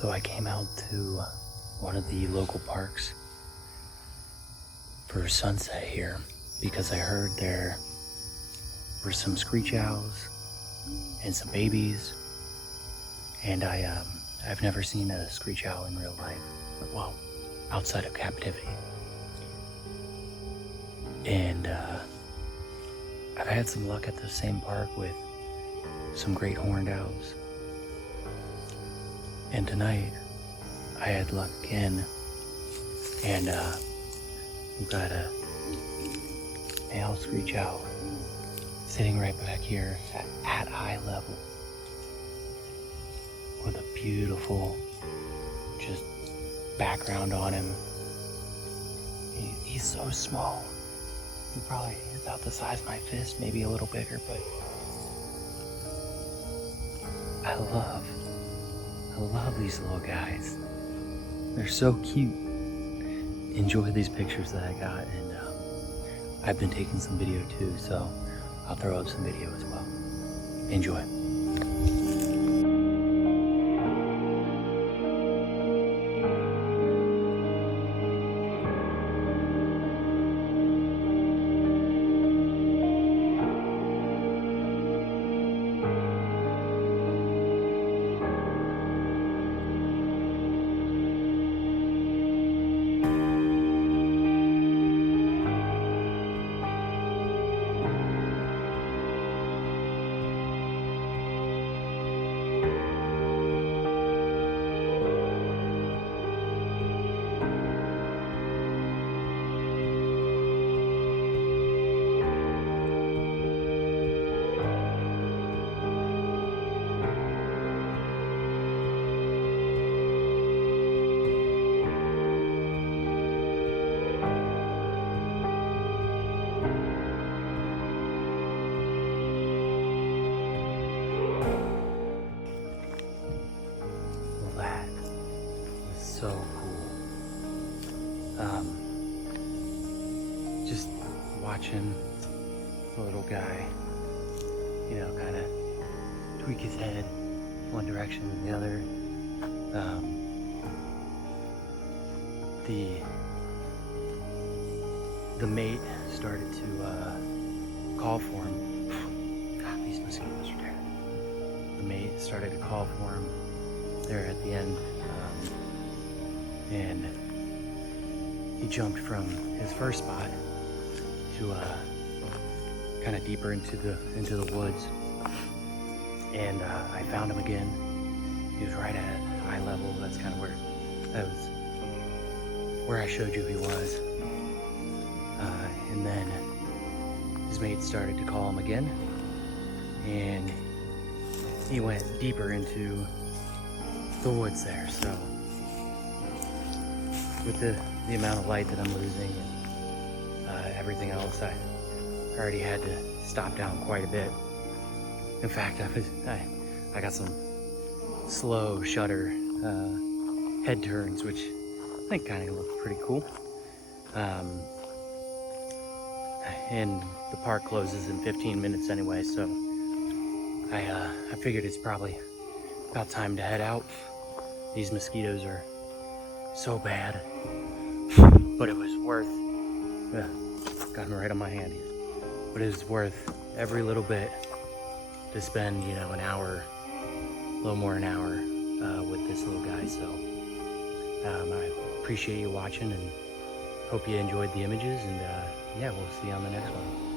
So I came out to one of the local parks for sunset here because I heard there were some screech owls and some babies, and I've never seen a screech owl in real life, well, outside of captivity. And I've had some luck at the same park with some great horned owls. And tonight, I had luck again, and we've got a male screech owl sitting right back here at eye level with a beautiful just background on him. He's so small. He's probably about the size of my fist, maybe a little bigger, but I love these little guys. They're so cute. Enjoy these pictures that I got, and I've been taking some video too, so I'll throw up some video as well. Enjoy. So cool. Just watching the little guy, you know, kind of tweak his head one direction and the other. The mate started to call for him. God, these mosquitoes are terrible. The mate started to call for him there at the end. And he jumped from his first spot to kind of deeper into the woods, and I found him again. He was right at eye level. That's kind of where I showed you he was. And then his mate started to call him again, and he went deeper into the woods there. So with the amount of light that I'm losing and everything else, I already had to stop down quite a bit. In fact, I got some slow shutter head turns, which I think kind of look pretty cool. And the park closes in 15 minutes anyway, so I figured it's probably about time to head out. These mosquitoes are so bad, but it was worth, got me right on my hand here, but it was worth every little bit to spend, you know, an hour, a little more than an hour with this little guy. So I appreciate you watching and hope you enjoyed the images, and yeah, we'll see you on the next one.